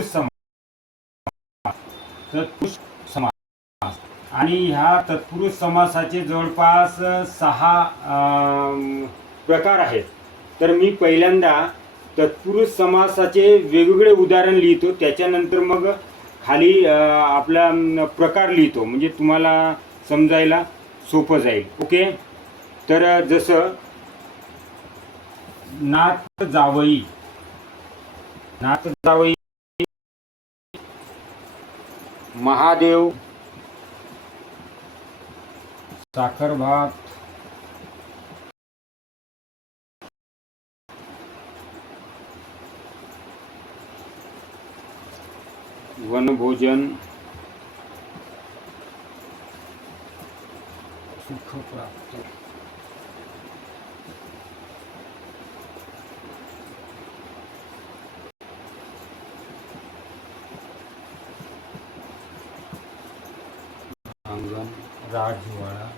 तत्पुरुष समास तत्पुरुष समास आणि ह्या तत्पुरुष समासाचे जवळपास सहा प्रकार आहेत. तर मी पहिल्यांदा तत्पुरुष समासाचे वेगवेगळे उदाहरण लिहितो. त्याच्यानंतर मग खाली आपला प्रकार लिहितो. म्हणजे तुम्हाला समजायला सोपं जाईल. ओके? तर जसं नाथ जावई. नाथ जावई महादेव। साखर भात। वनभोजन सुख प्राप्त अंगण राजवाडा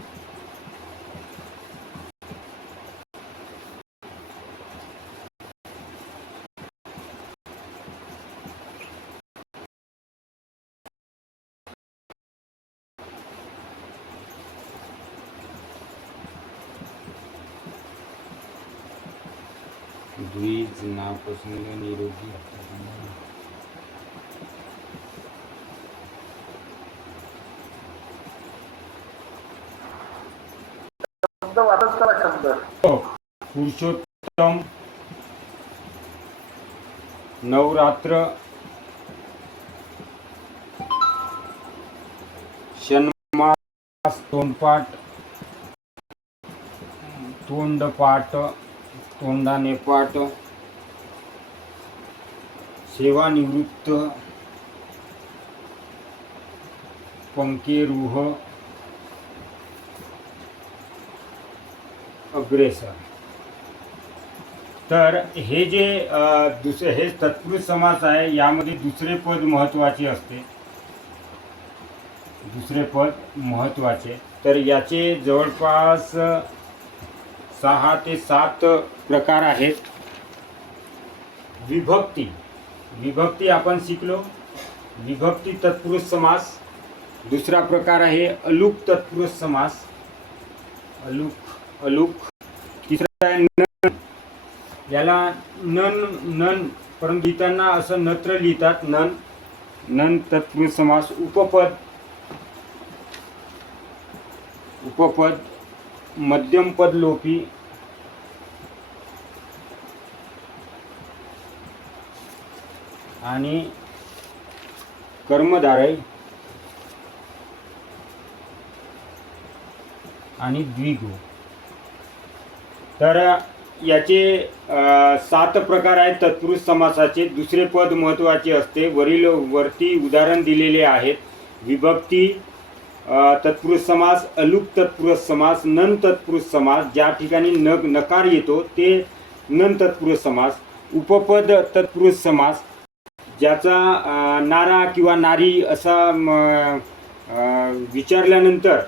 द्विज नापसंग निरोगी. पुरुषोत्तम नवरात्र शनमास तोंडपाठ तोंडपाठ तोंडाने पाठ. सेवानिवृत्त. पंकेरुह अग्रेसर. तर हे जे दुसरे हे तत्पुरुष समास आहे यामध्ये दुसरे पद महत्त्वाचे असते. दुसरे पद महत्त्वाचे. तर याचे जवळपास सहा ते सात प्रकार आहेत. विभक्ती. विभक्ती आपण शिकलो. विभक्ती तत्पुरुष समास. दुसरा प्रकार आहे अलुक तत्पुरुष समास. अलुक अलुक. तिसरा आहे नन. याला नन नन परंतु लिहिताना असं नत्र लिहितात नन. नन तत्पुरुष समास उपपद. उपपद. मध्यम पद लोपी. आणि कर्मधारय. आणि द्विगु. तर याचे सात प्रकार आहेत तत्पुरुष समासाचे. दुसरे पद महत्त्वाचे असते. वरील वरती उदाहरण दिलेले आहेत. विभक्ती तत्पुरुष समास अलुक तत्पुरुष समास नन तत्पुरुष समास ज्या ठिकाणी न नकार येतो ते नन तत्पुरुष समास उपपद तत्पुरुष समास ज्याचा नारा किंवा नारी असा विचारल्यानंतर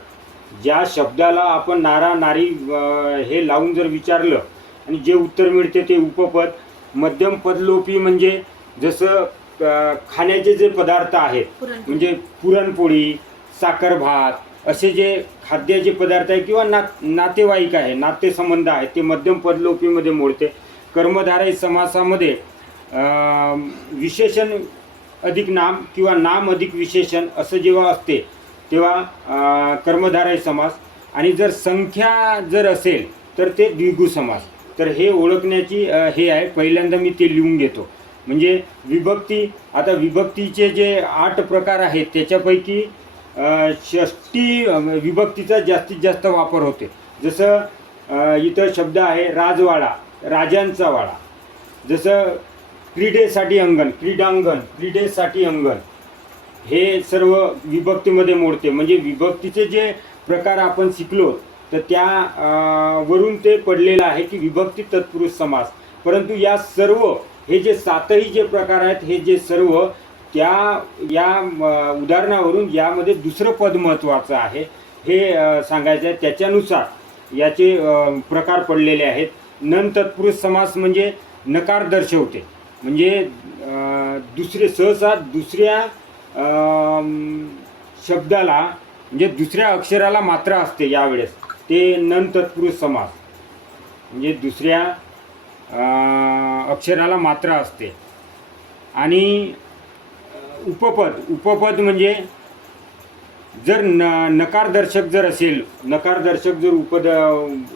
ज्या शब्दाला आपण नारा नारी हे लावून जर विचारलं आणि जे उत्तर मिळते ते उपपद मध्यम पदलोपी म्हणजे जसं खाण्याचे जे पदार्थ आहेत. म्हणजे पुरणपोळी साखर भात असे जे खाद्याचे पदार्थ आहे किंवा ना नातेवाईक आहे नातेसंबंध आहे ते मध्यम पदलोपीमध्ये मोडते. कर्मधारय समासामध्ये विशेषण अधिक नाम किंवा नाम अधिक विशेषण असं जेव्हा असते तेव्हा कर्मधारय समास. आणि जर संख्या जर असेल तर ते द्विगु समास. तर हे ओळखण्याची हे आहे. पहिल्यांदा मी ते लिहून घेतो. म्हणजे विभक्ती आता विभक्तीचे जे आठ प्रकार आहेत त्याच्यापैकी षष्टी विभक्तीचा जास्तीत जास्त वापर होते. जसं इतर इथं शब्द आहे राजवाडा राजांचा वाडा. जसं क्रीडेसाठी अंगण क्रीडांगण क्रीडेसाठी अंगण हे सर्व विभक्तीमध्ये मोडते. म्हणजे विभक्तीचे जे प्रकार आपण शिकलो तर त्या वरून ते पडलेलं आहे की विभक्ती तत्पुरुष समास. परंतु या सर्व हे जे सातही जे प्रकार आहेत हे जे सर्व त्या या उदाहरणावरून यामध्ये दुसरं पद महत्त्वाचं आहे. हे सांगायचं आहे. त्याच्यानुसार याचे प्रकार पडलेले आहेत. नन तत्पुरुष समास म्हणजे नकार दर्शवते. म्हणजे दुसरे सहसा दुसऱ्या शब्दाला म्हणजे दुसऱ्या अक्षराला मात्रा असते यावेळेस. ते नन तत्पुरुष समास. म्हणजे दुसऱ्या अक्षराला मात्रा असते. आणि उपपद उपपद म्हणजे जर न नकारदर्शक जर असेल नकारदर्शक जर उपद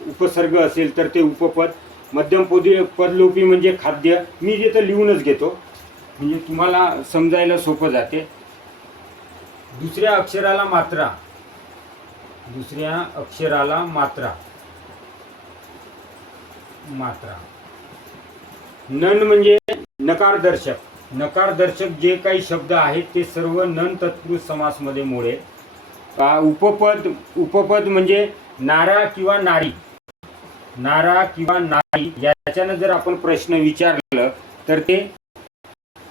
उपसर्ग असेल तर ते उपपद. मध्यम पदी पदलोपी म्हणजे खाद्य. मी तिथं लिहूनच घेतो. म्हणजे तुम्हाला समजायला सोपं जाते. दुसऱ्या अक्षराला मात्रा. दुसऱ्या अक्षराला मात्रा. मात्रा. नन म्हणजे नकारदर्शक. नकारदर्शक जे काही शब्द आहेत ते सर्व नन तत्पुरुष समासमध्ये मुळे उपपद उपपद म्हणजे नारा किंवा नारी. नारा किंवा नारी याच्यानं जर आपण प्रश्न विचारलं तर ते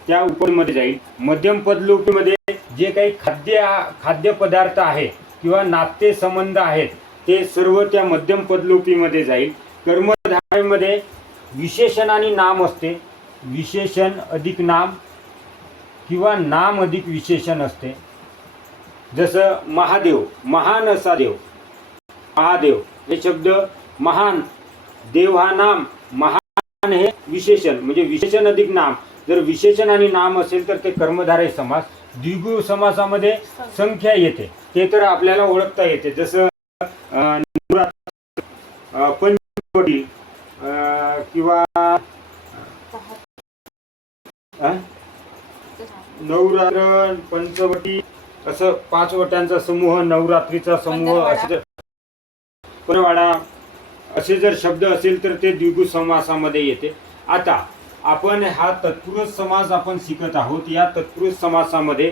त्या उपमध्ये जाईल. मध्यम पदलोपीमध्ये जे काही खाद्य खाद्यपदार्थ आहे किंवा नाते संबंध आहेत ते सर्व त्या मध्यम पदलोपीमध्ये जाईल. कर्मधारेमध्ये विशेषण आणि नाम असते. विशेषण अधिक नाम किंवा नाम अधिक विशेषण असते. जसं महादेव महान असा देव. महादेव हे शब्द महान देव हा नाम महान हे विशेषण म्हणजे विशेषण अधिक नाम. जर विशेषण आणि नाम असेल तर ते कर्मधारय समास द्विगु समासामध्ये संख्या येते. ते तर आपल्याला ओळखता येते. जसं अं, पंचवटी किंवा नवरात्र पंचवटी असं पाच वटांचा समूह नवरात्रीचा समूह असे जर परवाडा असे जर शब्द असेल तर ते द्विगु समासामध्ये येते. आता आपण हा तत्पुरुष समास आपण शिकत आहोत. या तत्पुरुष समासामध्ये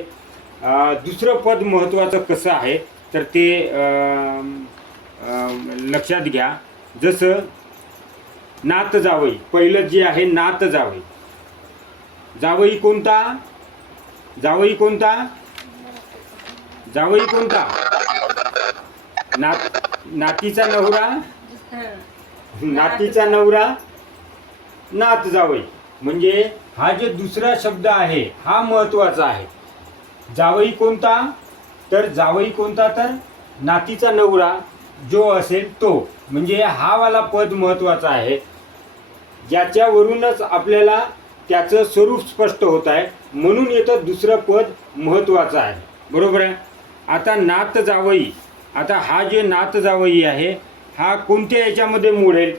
दुसरं पद महत्त्वाचं कसं आहे तर ते लक्षात घ्या. जसं नात जावई. पहिलं जे आहे नात जावई. जावई कोणता? जावई कोणता? जावई कोणता? नात नातीचा नवरा? नातीचा नवरा? नात जावई. म्हणजे हा जे दुसरा शब्द आहे हा महत्त्वाचा आहे. जावई कोणता? तर जावई कोणता तर नातीचा नवरा जो असेल तो. म्हणजे हा वाला पद महत्त्वाचा आहे. ज्याच्यावरूनच आपल्याला त्याचं स्वरूप स्पष्ट होत आहे. म्हणून येतं दुसरं पद महत्वाचं आहे. बरोबर आहे? आता नात जावई. आता हा जे नात जावई आहे हा कोणत्या याच्यामध्ये मोडेल?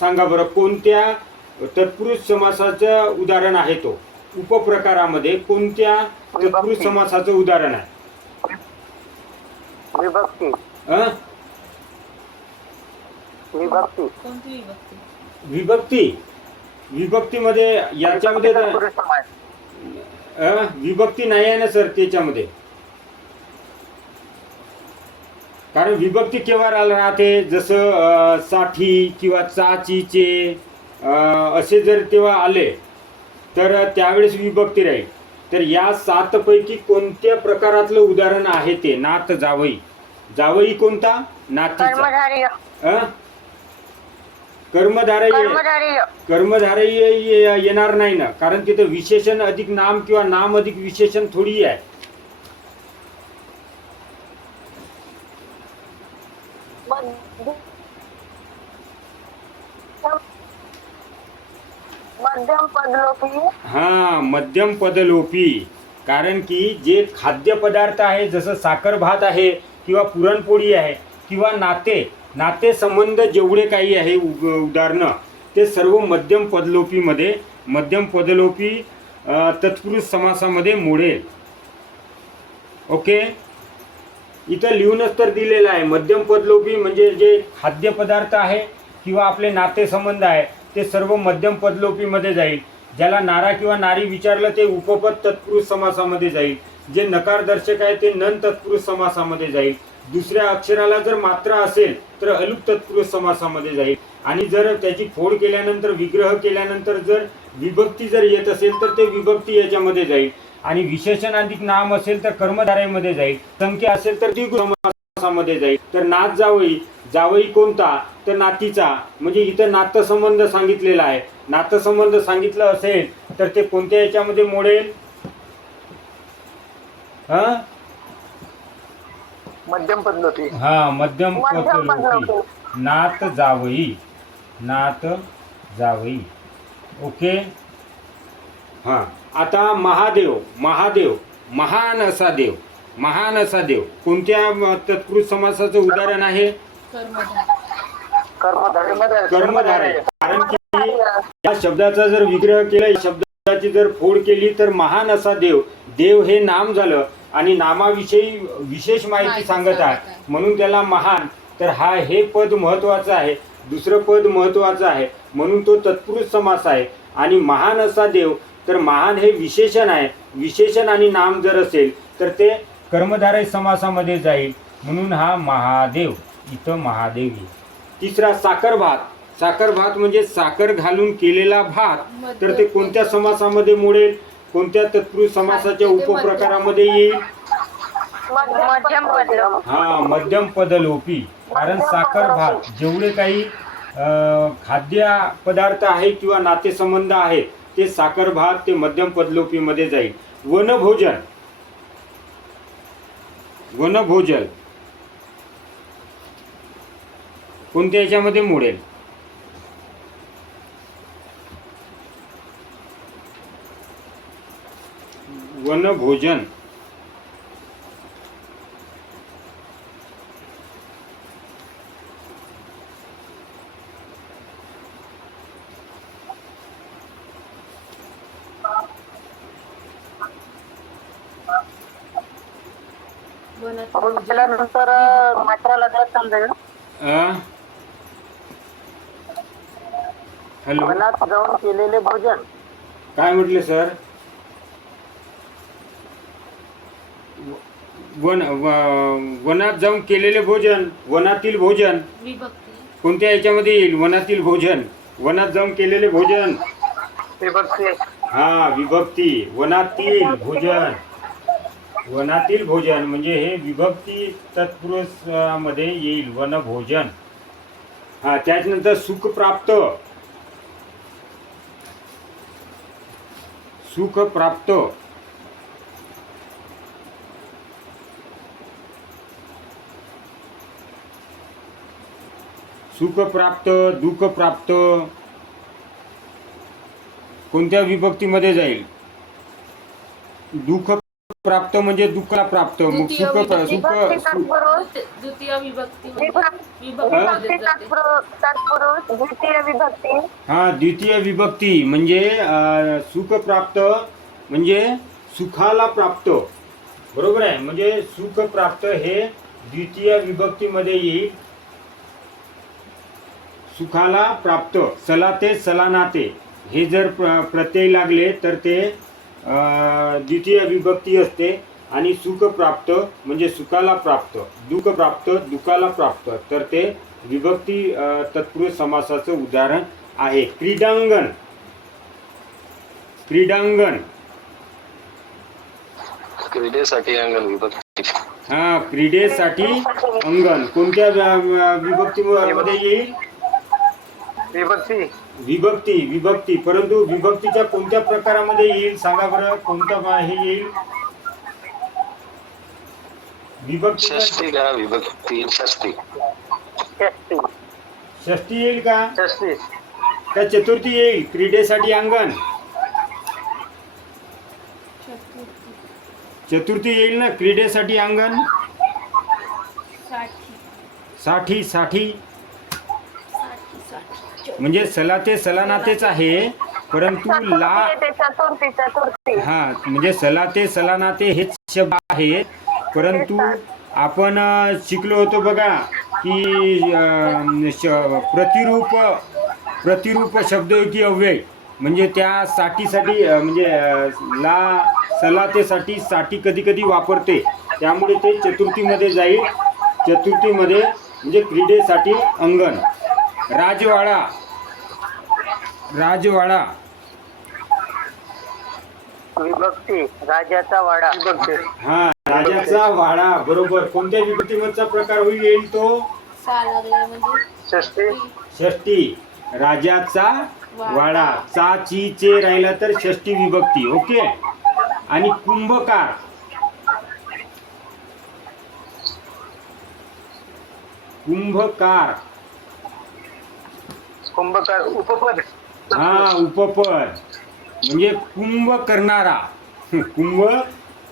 सांगा बरं कोणत्या तत्पुरुष समासाचं उदाहरण आहे तो? उपप्रकारामध्ये कोणत्या तत्पुरुष समासाचं उदाहरण आहे? विभक्ती. अं? विभक्ती. कोणती विभक्ती? विभक्ती. विभक्तीमध्ये याच्यामध्ये. अं? विभक्ती नाही आहे ना सर त्याच्यामध्ये. कारण विभक्ती केव्हा राह- राहते? जसं अं, साठी किंवा चाचीचे अं, असे जर तेव्हा आले तर त्यावेळेस विभक्ती राहील. तर या सातपैकी कोणत्या प्रकारातलं उदाहरण आहे ते? नात जावई. जावई कोणता? नातीचा अं? कर्मधारय कर्मधारी कर्मधारय ये- येणार नाही ना. कारण तिथं विशेषण अधिक नाम किंवा नाम अधिक विशेषण थोडी आहे. मध्यम पदलोपी. हा मध्यम पदलोपी. कारण की जे खाद्यपदार्थ आहे जसं साखर भात आहे किंवा पुरणपोळी आहे किंवा नाते नातेसंबंध जेवढे काही आहे उ- उदाहरणं ते सर्व मध्यम पदलोपीमध्ये मध्यम पदलोपी तत्पुरुष समासामध्ये मोडेल. ओके? इथं लिहूनच तर दिलेलं आहे. मध्यम पदलोपी म्हणजे जे खाद्यपदार्थ आहे किंवा आपले नातेसंबंध आहे ते सर्व मध्यम पदलोपीमध्ये जाईल. ज्याला नारा किंवा नारी विचारलं ते उपपद तत्पुरुष समासामध्ये जाईल. जे नकारदर्शक आहे ते नन तत्पुरुष समासामध्ये जाईल. दुसऱ्या अक्षराला जर मात्रा असेल तर अलुक तत्पुरुष समासामध्ये जाईल. आणि जर त्याची फोड केल्यानंतर विग्रह केल्यानंतर जर विभक्ती जर येत असेल तर ते विभक्ती याच्यामध्ये जाईल. आणि विशेषण अधिक नाम असेल तर कर्मधारामध्ये जाईल. संख्या असेल तर द्विगु समासामध्ये जाईल. तर नाथ जावई जावई कोणता? तर नातीचा. म्हणजे इथं नातसंबंध सांगितलेला आहे. नातसंबंध सांगितलं असेल तर ते कोणत्या याच्यामध्ये मोडेल? हा? मध्यम पदलोपी हा मध्यम मध्यम पदलोपी. नात जावई. नात जावई. ओके? हा. आता महादेव महादेव महान असा देव महान असा देव. कोणत्या तत्पुरुष समासाचं उदाहरण आहे? कर्मधारय कर्मधारय. कारण की या शब्दाचा जर विग्रह केला या शब्दाची जर फोड केली तर महान असा देव. देव हे नाम झालं आणि नामाविषयी विशेष माहिती सांगत सांगत आहे. आहे. म्हणून त्याला महान. तर हा हे पद महत्वाचं आहे. दुसरं पद महत्वाचं आहे. म्हणून तो तत्पुरुष समास आहे. आणि महान असा देव. तर महान हे विशेषण आहे. विशेषण आणि नाम जर असेल तर ते कर्मधारय समासामध्ये जाईल. म्हणून हा महादेव. इथं महादेव. येईल तिसरा साखर भात. साखर भात म्हणजे साखर घालून केलेला भात. तर ते कोणत्या समासामध्ये मोडेल? कोणत्या तत्पुरुष समासाच्या उपप्रकारामध्ये येईल? मध्यम पदलोपी हा मध्यम पदलोपी कारण साखर भात जेवढे काही अ, खाद्य पदार्थ आहे किंवा नातेसंबंध आहे ते साखर भात ते मध्यम पदलोपीमध्ये जाईल. वनभोजन. वनभोजन. कोणत्या याच्यामध्ये मोडेल? वनभोजन. आपण केल्यानंतर समजेल? हॅलो. जाऊन केलेले भोजन. काय म्हटले सर? वन व- वनात जाऊन केलेले भोजन वनातील भोजन. विभक्ती. कोणत्या याच्यामध्ये येईल? वनातील भोजन. वनात जाऊन केलेले भोजन. विभक्ती. हा विभक्ती. वनातील भोजन. वनातील भोजन म्हणजे हे विभक्ती तत्पुरुषमध्ये येईल वनभोजन. हा त्याच्यानंतर सुख प्राप्त. सुख प्राप्त. सुख प्राप्त दुःख प्राप्त कोणत्या विभक्तीमध्ये जाईल? दुःख प्राप्त म्हणजे दुःखला प्राप्त मग द्वितीय सुख विभक्ती. सुख विभक्ती सुख- तत्पुरुष द्वितीय विभक्ती विभक्ती विभक्तीमध्ये जाते तत्पुरुष तत्पुरुष द्वितीय विभक्ती. हा द्वितीय विभक्ती म्हणजे अं, सुख प्राप्त म्हणजे सुखाला प्राप्त. बरोबर आहे? म्हणजे सुख प्राप्त हे द्वितीय विभक्तीमध्ये येईल. सुखाला प्राप्त सलाते सलानाते. हे जर प्र प्रत्यय लागले तर ते द्वितीय विभक्ती असते. आणि सुख प्राप्त म्हणजे सुखाला प्राप्त दुःख प्राप्त दुःखाला प्राप्त तर ते विभक्ती तत्पुरुष समासाचं उदाहरण आहे. क्रीडांगण. क्रीडांगण. क्रीडेसाठी अंगण विभक्ती. हा क्रीडेसाठी अंगण. कोणत्या व्या- विभक्तीमध्ये येईल? विभक्ती. विभक्ती विभक्ती. परंतु विभक्तीच्या कोणत्या प्रकारामध्ये येईल? सांगा बरं. कोणता हे येईल? विभक्ती षष्टी का विभक्ती? षष्टी षष्टी षष्टी येईल का? षष्टी का चतुर्थी येईल? क्रीडेसाठी अंगण. चतुर्थी येईल ना? क्रीडेसाठी अंगण. साठी साठी. म्हणजे सलाते सलानातेच आहे परंतु ला येते चतुर्थी चतुर्थी हा म्हणजे सलाते सलानाते हेच शब्द आहेत परंतु आपण शिकलो होतो बघा की अ, श- प्रतिरूप प्रतिरूप शब्दयोगी अव्यय. म्हणजे त्या साठीसाठी अ, म्हणजे अ, ला सलातेसाठी साठी कधी कधी वापरते. त्यामुळे ते चतुर्थीमध्ये जाईल. चतुर्थीमध्ये म्हणजे क्रीडेसाठी अंगण. राजवाडा राजवाडा. विभक्ती राजाचा वाडा. विभक्ती. हा राजाचा वाडा बरोबर. कोणत्या विभक्तीमधचा प्रकार होईल येईल तो? म्हणजे षष्टी षष्टी राजाचा वाडा. चा ची चे राहिला तर षष्टी विभक्ती. ओके? आणि कुंभकार. कुंभकार. कुंभकार उपपद. हा उपपद. म्हणजे कुंभ करणारा. कुंभ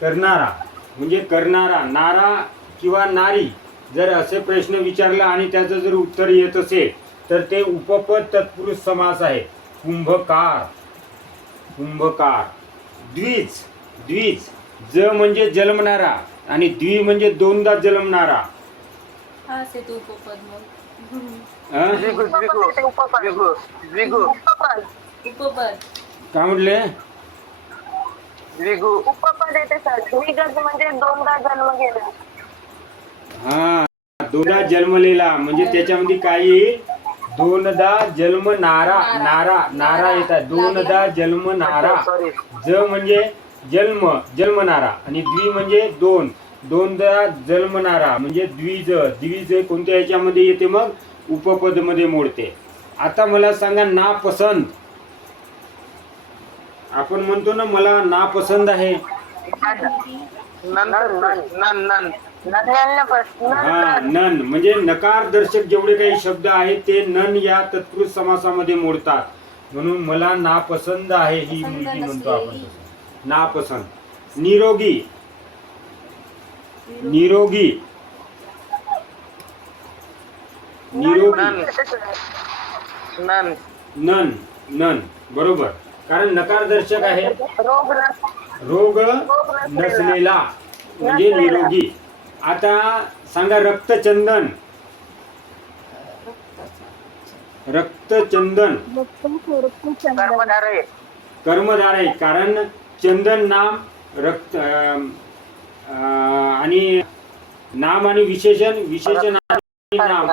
करणारा. म्हणजे करणारा. नारा किंवा नारी जर असे प्रश्न विचारला आणि त्याचं जर उत्तर येत असेल तर ते उपपद तत्पुरुष समास आहे. कुंभकार. कुंभकार. द्विज. द्विज. ज म्हणजे जन्मणारा आणि द्वि म्हणजे दोनदा जन्मणारा. उपपद मग. काय म्हटले? द्विगु उपपद येते सर. द्विगज म्हणजे दोनदा जन्म गेला हा दोनदा जन्मलेला म्हणजे त्याच्यामध्ये काय येईल दोनदा जन्म नारा नारा नारा येतात. दोनदा जन्म नारा. ज म्हणजे जन्म जन्मनारा आणि द्वि म्हणजे दोन. दोनदा जन्मनारा म्हणजे द्विज. द्विज हे कोणत्या ह्याच्यामध्ये येते मग? उपपदमध्ये मोडते. आता मला सांगा ना पसंत आपण म्हणतो ना मला ना पसंत आहे. नंतर नन नन. नन हा नन. म्हणजे नकार दर्शक जेवढे काही शब्द आहेत ते नन या तत्पुरुष समासामध्ये मोडतात. म्हणून मला नापसंत आहे ही मुलगी म्हणतो आपण. नापसंत निरोगी. निरोगी. निरोगी नन नन नन. बरोबर. कारण नकार दर्शक आहे. रोग रोग नसलेला म्हणजे निरोगी. आता सांगा रक्तचंदन. रक्तचंदन. कर्मधार आहे कारण चंदन नाम रक्त आणि नाम आणि विशेषण विशेषण नाम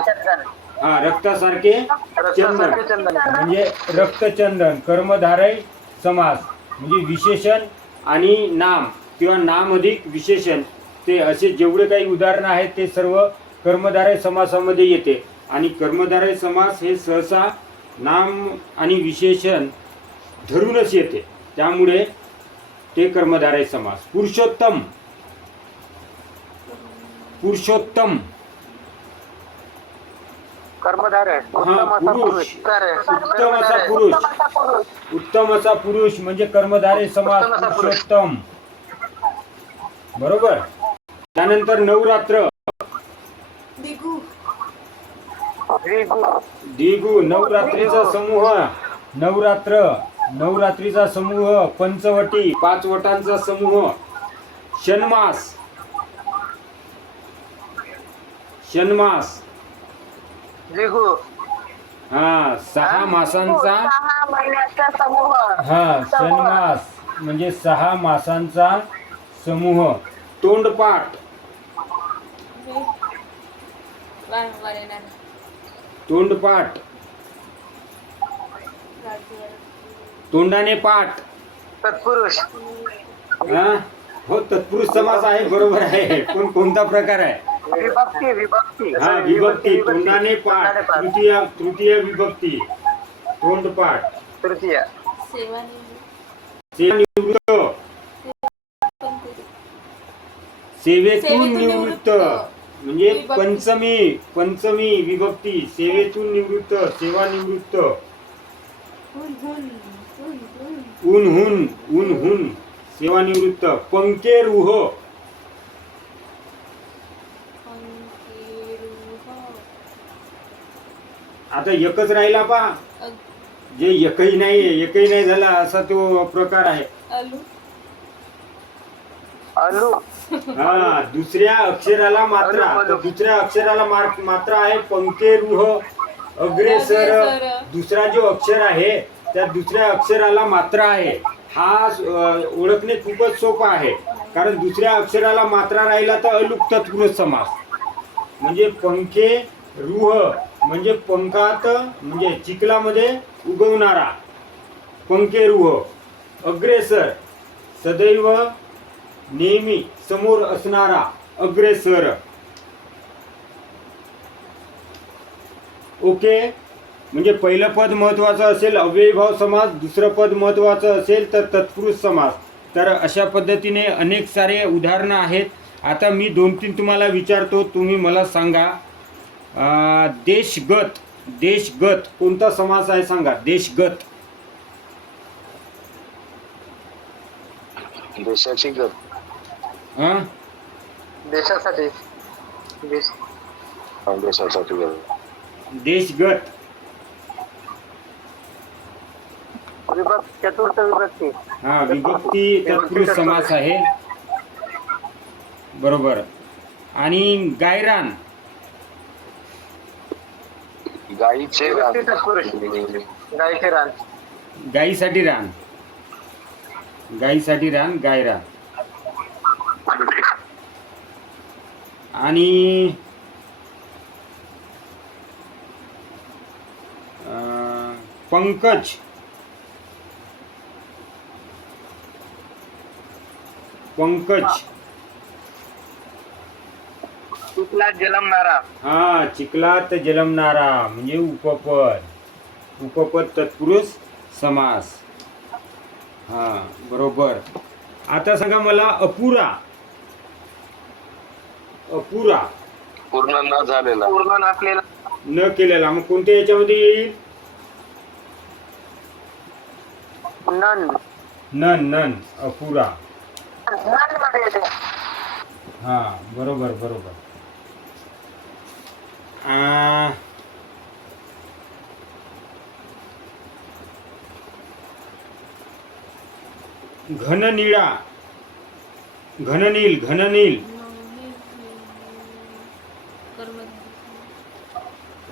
हा रक्तासारखे चंदन. रक्तासारखे चंदन. म्हणजे रक्तचंदन कर्मधारय समास म्हणजे विशेषण आणि नाम किंवा नाम अधिक विशेषण. ते असे जेवढे काही उदाहरणं आहेत ते सर्व कर्मधारय समासामध्ये येते. आणि कर्मधारय समास हे सहसा नाम आणि विशेषण धरूनच येते. त्यामुळे ते कर्मधारय समास. पुरुषोत्तम. पुरुषोत्तम. कर्मधारय उत्तम असा पुरुष. पुरुष. तर उत्तम असा पुरुष. उत्तम असा पुरुष. म्हणजे कर्मधारे समाज उत्तम असा पुरुष. पुरुषोत्तम. बरोबर? त्यानंतर नवरात्र. दिगू. नवरात्रीचा समूह. नवरात्र. नवरात्रीचा समूह पंचवटी पाच वटांचा समूह. षण्मास. षण्मास. द्विगु हा सहा मासांचा सहा महिन्याचा समूह. हा षण्मास म्हणजे सहा मासांचा समूह. तोंडपाठ. वारंवार येणार तोंडपाठ. तोंडाने पाठ. तत्पुरुष. हा? हो तत्पुरुष समास आहे बरोबर आहे. पण कोणता प्रकार आहे? विभक्ती विभक्ती. हा विभक्ती. तोंडाने पाठ. तृतीय तृतीय विभक्ती. तोंडपाठ तृतीय. सेवा सेवानिवृत्त सेवेतून सेवेतून निवृत्त. निवृत्त. म्हणजे विभक्ती. पंचमी पंचमी विभक्ती. सेवेतून निवृत्त. सेवानिवृत्त हुन हुन हुन हुन. उन्हून उन्हून सेवानिवृत्त पंकेरुह. आता एकच राहिला पा. जे एकही नाही एकही नाही झाला असा तो प्रकार आहे. अलू अलू हा दुसऱ्या अक्षराला मात्रा. तर. दुसऱ्या अक्षराला मार- मात्रा आहे पंकेरुह अग्रेसर. अग्रेसर. दुसरा जो अक्षर आहे त्या दुसऱ्या अक्षराला मात्रा आहे. हा ओळखणे खूपच सोपा आहे. कारण दुसऱ्या अक्षराला मात्रा राहिला तर अलुक तत्पुरुष समास म्हणजे पंखे रुह म्हणजे पंखात म्हणजे चिखलामध्ये उगवणारा पंखेरुह अग्रेसर सदैव नेहमी समोर असणारा अग्रेसर. ओके? म्हणजे पहिलं पद महत्त्वाचं असेल अव्ययीभाव समास दुसरं पद महत्त्वाचं असेल तर तत्पुरुष समास. तर अशा पद्धतीने अनेक सारे उदाहरणं आहेत. आता मी दोन तीन तुम्हाला विचारतो तुम्ही मला सांगा. देशगत देशगत. कोणता समास आहे सांगा? देशगत. देशाची गत. हां देशासाठी. देश. देशासाठी गत. देशगत. विभक्ती चतुर्थ विभक्ती. हा विभक्ती तत्पुरुष समास आहे. बरोबर. आणि गायरान. गाईचे गायचे रान. गाईसाठी रान. गाईसाठी रान गायरान आणि अं, पंकज. पंकज. चिखलात जलमणारा हा चिखलात जलमणारा म्हणजे उपपद. उपपद तत्पुरुष समास. हा बरोबर. आता सांगा मला अपुरा. अपुरा. पूर्ण न झालेला. पूर्ण नसलेला न केलेला. मग कोणत्या याच्यामध्ये येईल? नन. नन नन. अपुरा. ननमध्ये येते. हा बरोबर बरोबर. घननिळा. घननील घननील.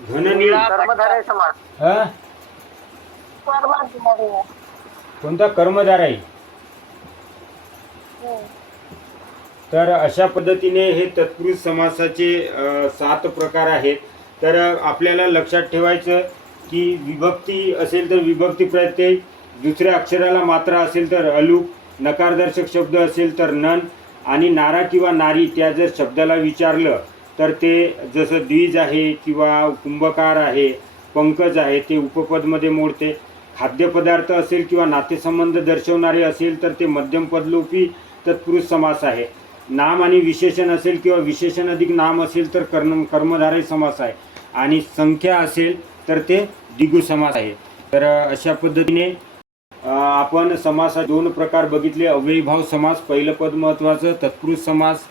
घननील. कर्मधारय समास हा? कोणता कर्मधार आहे तर अशा पद्धतीने हे तत्पुरुष समासाचे सात प्रकार आहेत. तर आपल्याला लक्षात ठेवायचं की विभक्ती असेल तर विभक्ती प्रत्यय दुसऱ्या अक्षराला मात्रा असेल तर अलूक नकारदर्शक शब्द असेल तर नन आणि नारा किंवा नारी त्या जर शब्दाला विचारलं तर ते जसं द्विज आहे किंवा कुंभकार आहे पंकज आहे ते उपपदमध्ये मोडते. खाद्यपदार्थ असेल किंवा नातेसंबंध दर्शवणारे असेल तर ते मध्यम पदलोपी तत्पुरुष समास आहे. नाम आणि विशेषण असेल किंवा विशेषण अधिक नाम असेल तर कर्म कर्मधारय समास आहे. आणि संख्या असेल तर ते द्विगु समास आहे. तर अशा पद्धतीने आपण समासा दोन प्रकार बघितले. अव्ययीभाव समास पहिलं पद महत्त्वाचं तत्पुरुष समास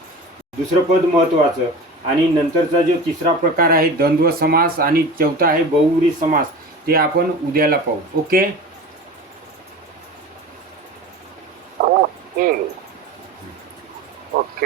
दुसरं पद महत्त्वाचं आणि नंतरचा जो तिसरा प्रकार आहे द्वंद्व समास आणि चौथा आहे बहुवरी समास. ते आपण उद्याला पाहू. ओके. ओके.